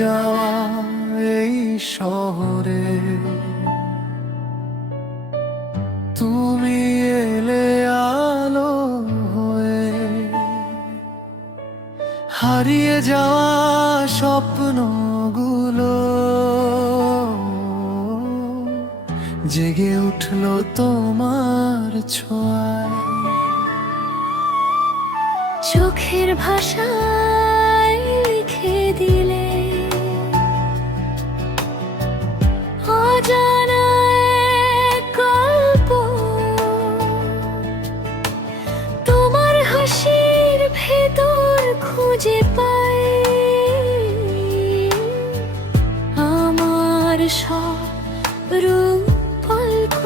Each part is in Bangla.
যাওয়া এই শহরে তুমি এলে আলো হয়ে, হারিয়ে যাওয়া স্বপ্নগুলো জেগে উঠলো তোমার ছোঁয়ায়। চোখের ভাষায় লিখে দিলে অজানা এক গল্প, তোমার হাসির ভেতর খুঁজে পাই আমার সব রূপকল্প।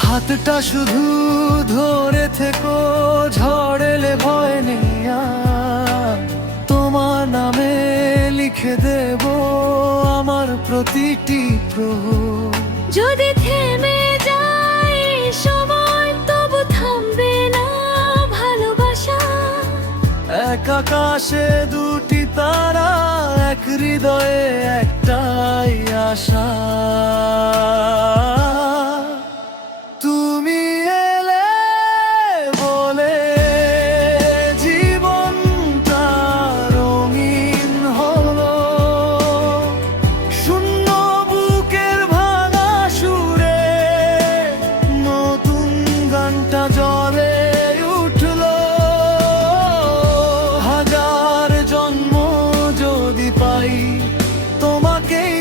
হাতটা শুধু ধরে থেকো, ঝড় এলে ভয় নেই আর, তোমার নামে লিখে দেব আমার প্রতিটি প্রহর। যদি থেমে যায় সময় তবু থামবে না ভালোবাসা। এক আকাশে দুটি তারা, এক হৃদয়ে একটাই আশা। তুমি এলে বলে জীবনটা রঙিন হলো, শূন্য বুকের ভাঙা সুরে নতুন গানটা জ্বলে উঠলো। হাজার জন্ম যদি পাই তোমাকেই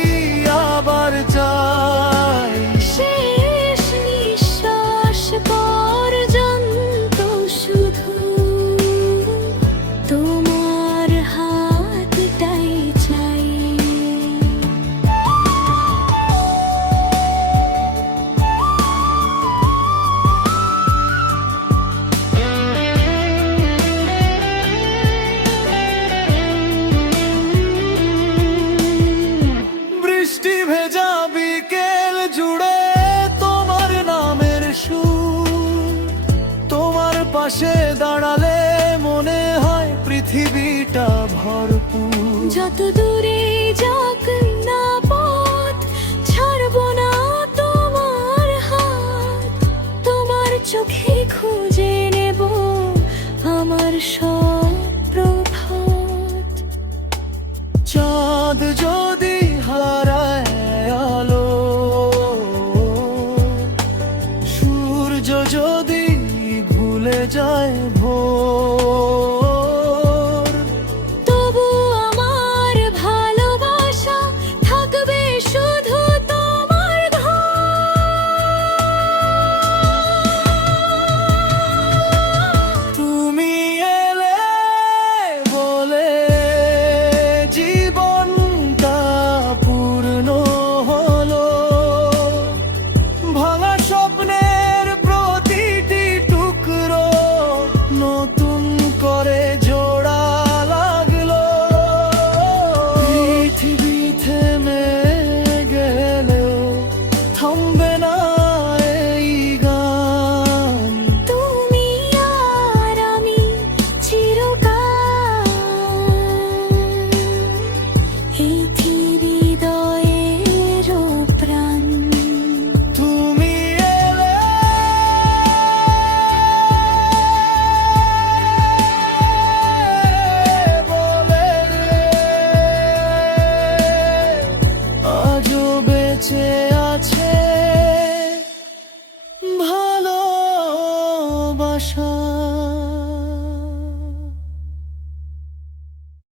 আবার চাই, শেষ নিঃশ্বাস পর্যন্ত শুধু তোমার হাতটাই চাই। বৃষ্টি ভেজা বিকেল জুড়ে তোমার নামের সুর, তোমার পাশে দাঁড়ালে মনে হয় পৃথিবীটা ভরপুর। যত দূরে যাক না পথ, ছাড়বো না তোমার হাত। তোমার চোখে খুঁজে নেব আমার সব প্রভাত। চাঁদ যদি হারায় আলো, সূর্য যদি ভুলে যায় ভোর,